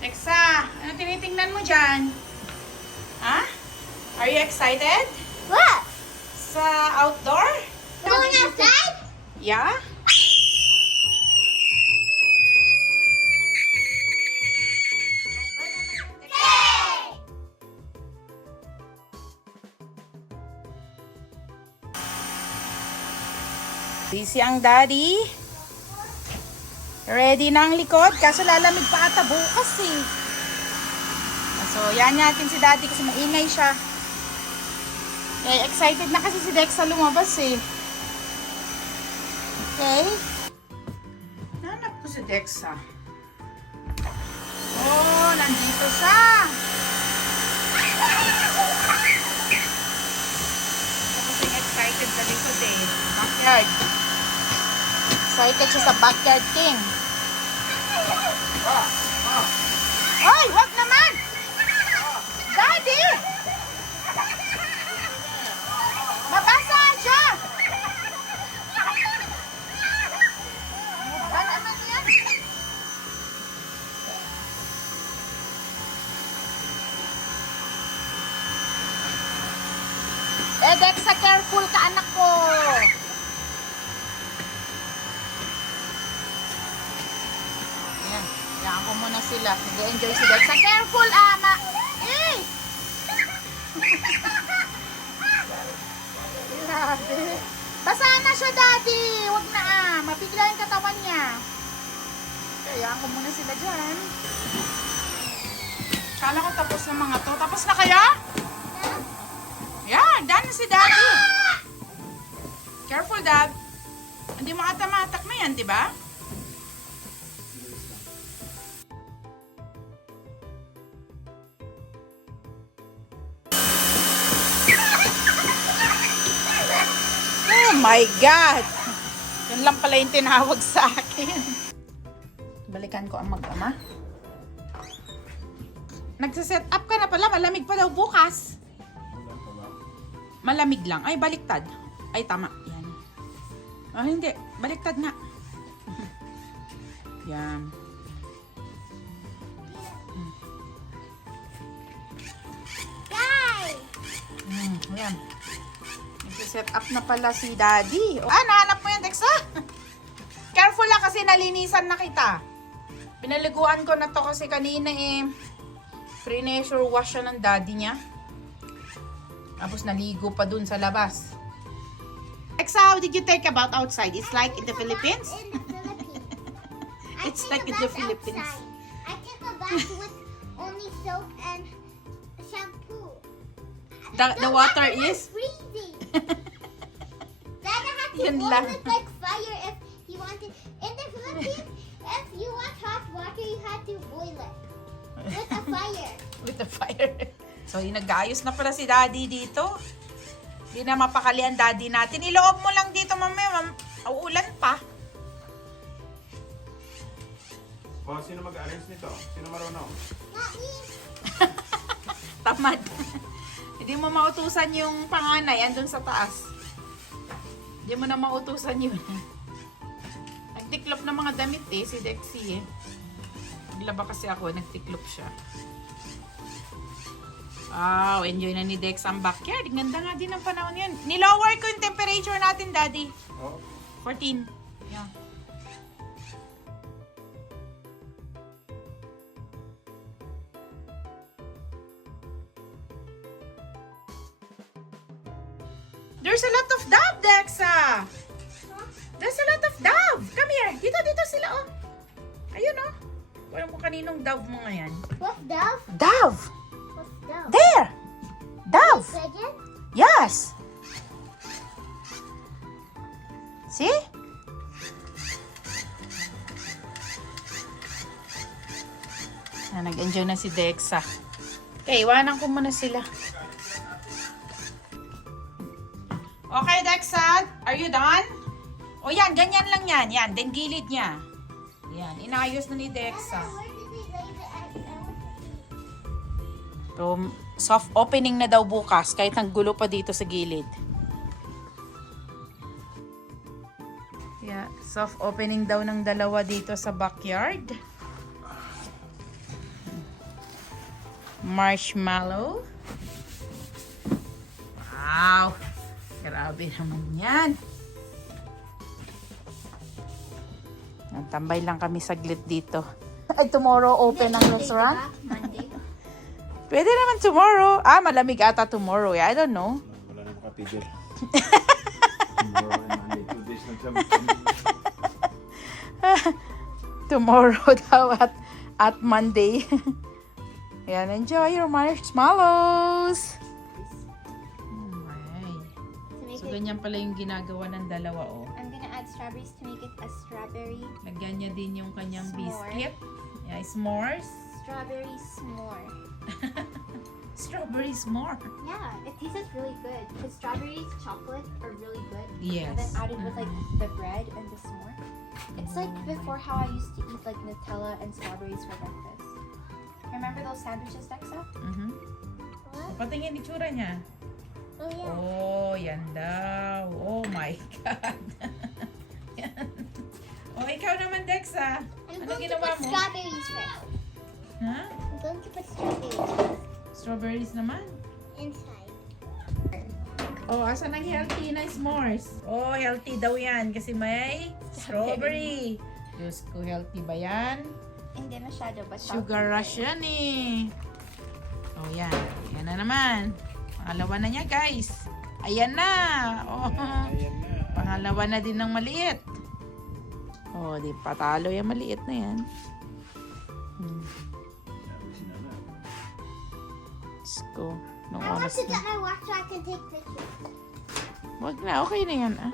Nexa, ano tinitingnan mo dyan? Ha? Are you excited? What? Sa outdoor? Going outside? Yeah? Busy ang daddy. Ready na ang likod kaso lalamig pa ata bukas eh. So yan natin si daddy kasi maingay siya. Eh, excited na kasi si Dexa lumabas eh. Okay. Nanap ko si Dexa. Oh, nandito siya. Ako kasing excited sa likod eh. Backyard. Excited siya sa Backyard King. Ay, wag naman! Daddy! Mabasa siya! Ba naman yan? Dexa, careful ka anak ko! Ayan, kailangan ko muna sila. Nag-enjoy si Dexa. Careful, ama! Eh! Grabe. Basa na siya, daddy. Huwag na mabigla yung katawan niya. Kaya ko muna sila dyan. Kala ko tapos na mga to. Tapos na kaya? Yan, done na si daddy. Careful, dad. Hindi mo ata matakma yan, di ba? Oh my God! Yun lang pala yung tinawag sa akin. Balikan ko ang mag-ama. Nagsaset up ka na pala. Malamig pa daw bukas. Malamig lang. Ay, baliktad. Ay, tama. Yan. Oh, hindi. Baliktad nga. Yan. Guys! Yan. Nagsiset up na pala si daddy. Nahanap mo yan, Dexa? Careful lang kasi nalinisan na kita. Pinaliguan ko na to kasi kanina pre-nature wash siya ng daddy niya. Tapos naligo pa dun sa labas. Dexa, how did you take a bath outside? It's like in the Philippines? In the Philippines. It's like in the Philippines. I took a bath with only soap and shampoo. The water is? freezing. Then I had to Yun boil lang. it like fire if you wanted. In the Philippines, if you want hot water, you had to boil it with a fire. With the fire. So, nag-ayos na pala si daddy dito. Hindi na mapakali ang daddy natin. Iloob mo lang dito, mamaya. Uulan pa. O, sino mag-arrange nito? Sino marunong? Not me. Tamad. Hindi mo mautusan yung panganay. Andun sa taas. Hindi mo na mautusan yun. Nagtiklop ng mga damit si Dexy Naglaba kasi ako. Nagtiklop siya. Wow, enjoy na ni Dex ang backyard. Ganda nga din ang panahon yan. Nilower ko yung temperature natin, daddy. Oh. 14. Yeah. There's a lot of dove, Dexa. There's a lot of dove. Come here. Dito sila, oh. Ayun, oh. Walang kung kaninong dove mo ngayon. What's dove? Dove! What's dove? There! Dove! Pigeon? Yes! See? Nag-enjoy na si Dexa. Okay, iwanan ko muna sila. Okay, Dexa. Are you done? O yan, ganyan lang yan. Yan, then gilid niya. Yan, inayos na ni Dexa. Where did they lay the egg? So, soft opening na daw bukas kahit naggulo pa dito sa gilid. Yeah, soft opening daw ng dalawa dito sa backyard. marshmallow. Wow! Grabe naman yan. Tambay lang kami saglit dito. Ay, tomorrow open ang restaurant? Monday. Pwede naman tomorrow. Malamig ata tomorrow. I don't know. Wala na makapigil. Tomorrow and Monday, 2 days lang siya. Tomorrow daw at Monday. Ayan, enjoy your marshmallows. Alright. To make So, it, ganyan pala yung ginagawa ng dalawa, oh. I'm gonna add strawberries to make it a strawberry Lagyan niya din yung kanyang S'more. biscuit. Yeah, s'mores. strawberry s'more. Strawberry s'more. Yeah, it tastes really good because strawberries, chocolate are really good. Yes. And then added with like the bread and the s'more. It's like before how I used to eat like Nutella and strawberries for breakfast. Remember those sandwiches, Dexa? Mhm. What? Patingin itsura niya. Oh yeah. Oh, yan daw. Oh my God. Yan. Oh, ikaw naman, Dexa. I'm Ano going to ginawa put mo? strawberries first. Ha? I'm going to put strawberries Strawberries naman. inside. Oh, asan ang healthy na s'mores? Oh, healthy daw yan kasi may strawberry. Diyos ko, healthy ba yan? Hindi masyado ba Sugar rush yan eh. Oh, yan. Yan na naman. Pangalawa na niya, guys. Ayan na. Oh, Ayan na. pangalawa na din ng maliit. Oh, di patalo yung maliit na yan. Sabi si Nana. Diyos ko. Nung I want oras to na. get my watch so I can take pictures. Wag na, okay na yan ah.